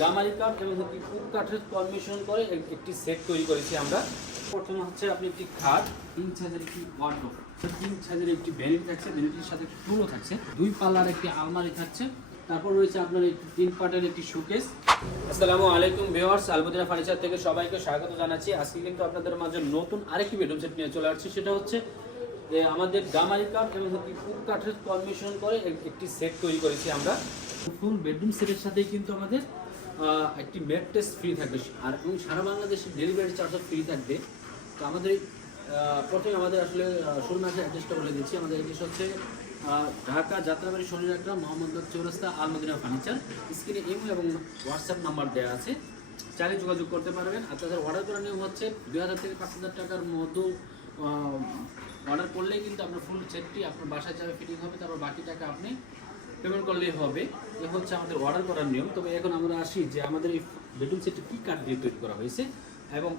গামারি কাঠ এবং কুক কাঠের কম্বিনেশন করে একটি সেট তৈরি করেছি আমরা। প্রথমে হচ্ছে আপনি একটি খাট, 3 সাইজের একটি ওয়ার্ডরোব, 3 সাইজের একটি ভ্যানিটি থাকছে, ভ্যানিটির সাথে একটি টুলও থাকছে, 2 পাল্লার একটি আলমারি থাকছে, তারপর রয়েছে আপনার একটি 3 পার্টের একটি শোকেস। আসসালামু আলাইকুম ভিউয়ার্স, আলমদিনা ফার্নিচার থেকে সবাইকে স্বাগত জানাচ্ছি। আজকে কিন্তু আপনাদের মাঝে নতুন আরেকটি বেডরুম সেট নিয়ে চলে আসছি। সেটা হচ্ছে আমাদের গামারি কাঠ এবং কুক কাঠের কম্বিনেশন করে একটি সেট তৈরি করেছি আমরা। ফুল বেডরুম সেটের সাথেই কিন্তু আমাদের একটি ম্যাট্রেস ফ্রি থাকবে, আর এবং সারা বাংলাদেশে ডেলিভারি চার্জও ফ্রি থাকবে। তো আমাদের প্রথমে আমাদের আসলে শোরুম আছে, অ্যাড্রেসটা বলে দিচ্ছি। আমাদের অ্যাড্রেস হচ্ছে ঢাকা যাত্রাবাড়ি শনিরাকড়া মোহাম্মদপুর চৌরাস্তা, আলমদিনা ফার্নিচার। স্ক্রিনে ইমেল এবং হোয়াটসঅ্যাপ নাম্বার দেওয়া আছে, চাইলে যোগাযোগ করতে পারবেন। আর তাদের অর্ডার করার নিয়ম হচ্ছে 2000 থেকে 5000 টাকার মতো অর্ডার করলেই কিন্তু আপনার ফুল সেটটি আপনার বাসায় যাবে, ফিটিং হবে, তারপর বাকি টাকা আপনি পেমেন্ট করলেই হবে। এ হচ্ছে আমাদের অর্ডার করার নিয়ম। তবে এখন আমরা আসি যে আমাদের এই বেডরুম সেটটি কী কাঠ দিয়ে তৈরি করা হয়েছে এবং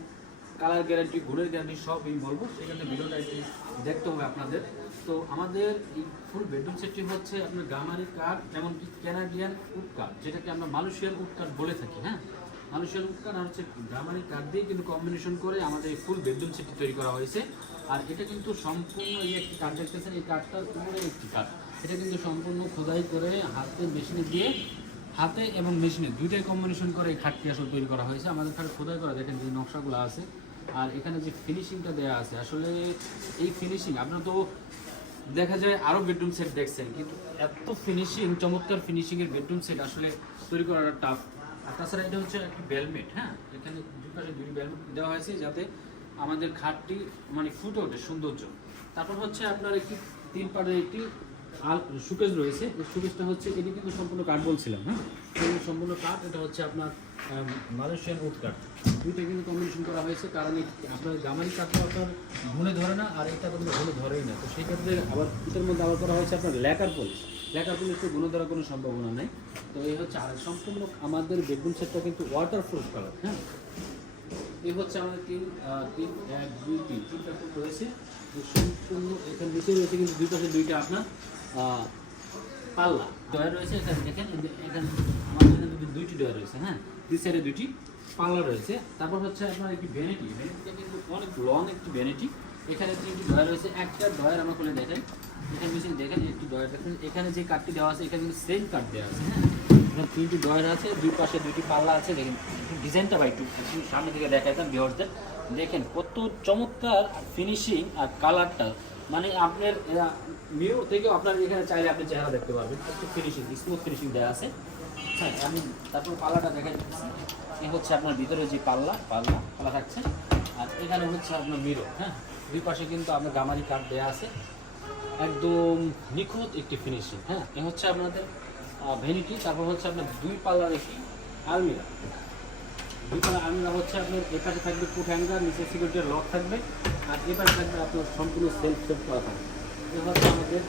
কালার গ্যারান্টি, গুণের গ্যারান্টি সব আমি বলবো, সেখানে ভিডিওটা একটু দেখতে হবে আপনাদের। তো আমাদের এই ফুল বেডরুম সেটটি হচ্ছে আপনার গামারি কাঠ, এমনকি ক্যানাডিয়ান উড কাঠ, যেটাকে আমরা মালয়েশিয়ান উড কাঠ বলে থাকি। হ্যাঁ, মালয়েশিয়ান উড কাঠ আর হচ্ছে গামারি কাঠ দিয়ে কিন্তু কম্বিনেশন করে আমাদের এই ফুল বেডরুম সেটটি তৈরি করা হয়েছে। আর এটা কিন্তু সম্পূর্ণ এই একটি কাঠ দেখতেছেন, এই কাঠটার উপরে একটি কাঠ, এটা কিন্তু সম্পূর্ণ খোদাই করে হাতে মেশিনে দিয়ে, হাতে এবং মেশিনে দুইটাই কম্বিনেশন করে এই খাটটি আসলে তৈরি করা হয়েছে। আমাদের খাটে খোদাই করা, দেখেন যে নকশাগুলো আছে, আর এখানে যে ফিনিশিংটা দেওয়া আছে, আসলে এই ফিনিশিং আপনারা তো দেখা যায় আরও বেডরুম সেট দেখছেন, কিন্তু এত ফিনিশিং, চমৎকার ফিনিশিংয়ের বেডরুম সেট আসলে তৈরি করাটা টাফ। আর তাছাড়া এটা হচ্ছে একটি বেলমেট। হ্যাঁ, এখানে দুই পাশে 2 বেলমেট দেওয়া হয়েছে যাতে আমাদের খাটটি মানে ফুটে ওঠে সৌন্দর্য। তারপর হচ্ছে আপনার একটি 3 পার্টের একটি শোকেস রয়েছে। এই শোকেসটা হচ্ছে, এটি কিন্তু সম্পূর্ণ কাঠ বলছিলাম। হ্যাঁ, সম্পূর্ণ কাঠ। এটা হচ্ছে আপনার মালয়েশিয়ান উড কাঠ, দুইটা কিন্তু কম্বিনেশন করা হয়েছে। কারণ আপনার গামারি কাঠও আপনার ঘুনে ধরে না, আর এটা কিন্তু ঘুনে ধরেই না। তো সেই ক্ষেত্রে আবার এটার মধ্যে আবার করা হয়েছে আপনার ল্যাকার পলিশ। ল্যাকার পলিশ তো ঘুনে ধরার কোনো সম্ভাবনা নেই। তো এই হচ্ছে আর সম্পূর্ণ আমাদের বেডরুম সেটটা কিন্তু ওয়াটারপ্রুফ কালার। হ্যাঁ, এই হচ্ছে আমাদের 3 1 2 3টা ফুট রয়েছে সম্পূর্ণ। এখানে নিচে রয়েছে কিন্তু দুই পাশে দুইটা আপনার পাল্লা ডয়ার রয়েছে। এখানে দেখেন, এখানে আমাদের এখানে 2টি ডয়ার রয়েছে। হ্যাঁ, 2 সাইডে 2টি পাল্লা রয়েছে। তারপর হচ্ছে আপনার একটি ভ্যানিটি, ভ্যানিটিটা কিন্তু অনেক লং একটি ভ্যানিটি। এখানে 3টি ডয়ার রয়েছে। একটা ডয়ার আমরা খুলে দেখাই, এখানে মেশিন দেখেন, একটি ডয়ার দেখেন, এখানে যে কাঠটি দেওয়া আছে এখানে কিন্তু সেম কাঠ দেওয়া আছে। হ্যাঁ, এখানে 3টি ডয়ার আছে, দুই পাশে 2টি পাল্লা আছে। দেখেন ডিজাইনটা একটু সামনে থেকে দেখাইতাম ভিউয়ারদের, দেখেন কত চমৎকার ফিনিশিং আর কালারটা, মানে আপনার মিরর থেকেও আপনার এখানে চাইলে আপনি চেহারা দেখতে পারবেন। একটু ফিনিশিং, স্মুথ ফিনিশিং দেওয়া আছে। হ্যাঁ, আমি তারপর পাল্লাটা দেখাই দিচ্ছি। এই হচ্ছে আপনার ভিতরে যে পাল্লা থাকছে, আর এখানে হচ্ছে আপনার মিরর। হ্যাঁ, দুই পাশে কিন্তু আপনার গামারি কাঠ দেওয়া আছে, একদম নিখুঁত একটি ফিনিশিং। হ্যাঁ, এ হচ্ছে আপনাদের ভ্যানিটি। তারপর হচ্ছে আপনার 2 পাল্লার একটি আলমিরা। 2 পাল্লার আলমিরা হচ্ছে আপনার এপাশে থাকবে ফুট হ্যাঙ্গার, নিচে সিকিউরিটির লক থাকবে, আর এপাশে থাকবে আপনার সম্পূর্ণ সেলফ করা থাকবে। এ হচ্ছে আমাদের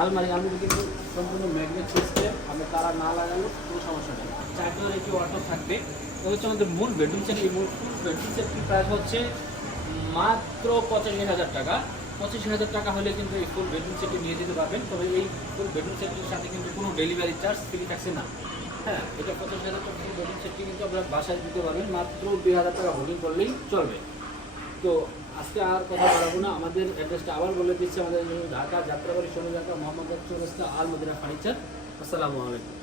আলমারি কিন্তু সম্পূর্ণ ম্যাগনেট সিস্টেম, আমরা তারা না লাগালেও কোনো সমস্যা নেই। 4 ডোরের একটি ওয়ার্ডরোব থাকবে। এ হচ্ছে আমাদের মূল বেডরুম সেট। এই মূল বেডরুম সেটটির প্রাইস হচ্ছে মাত্র 85,000 টাকা। 85,000 টাকা হলে কিন্তু এই ফুল বেডরুম সেটটি নিয়ে যেতে পারবেন। তবে এই ফুল বেডরুম সেটটির সাথে কিন্তু কোনো ডেলিভারি চার্জ ফ্রি থাকছে না। হ্যাঁ, এটা 85,000 টাকা ফুল বেডরুম সেটটি কিন্তু আপনারা বাসায় দিতে পারবেন মাত্র 2,000 টাকা হোল্ডিং করলেই চলবে। তো আজকে আর কথা বলবো না, আমাদের অ্যাড্রেসটা আবার বলে দিচ্ছি। আমাদের ঢাকা যাত্রাবাড়ি শনিরাকড়া মোহাম্মদপুর চৌরাস্তা, আলমদিনা ফার্নিচার। আসসালামু আলাইকুম।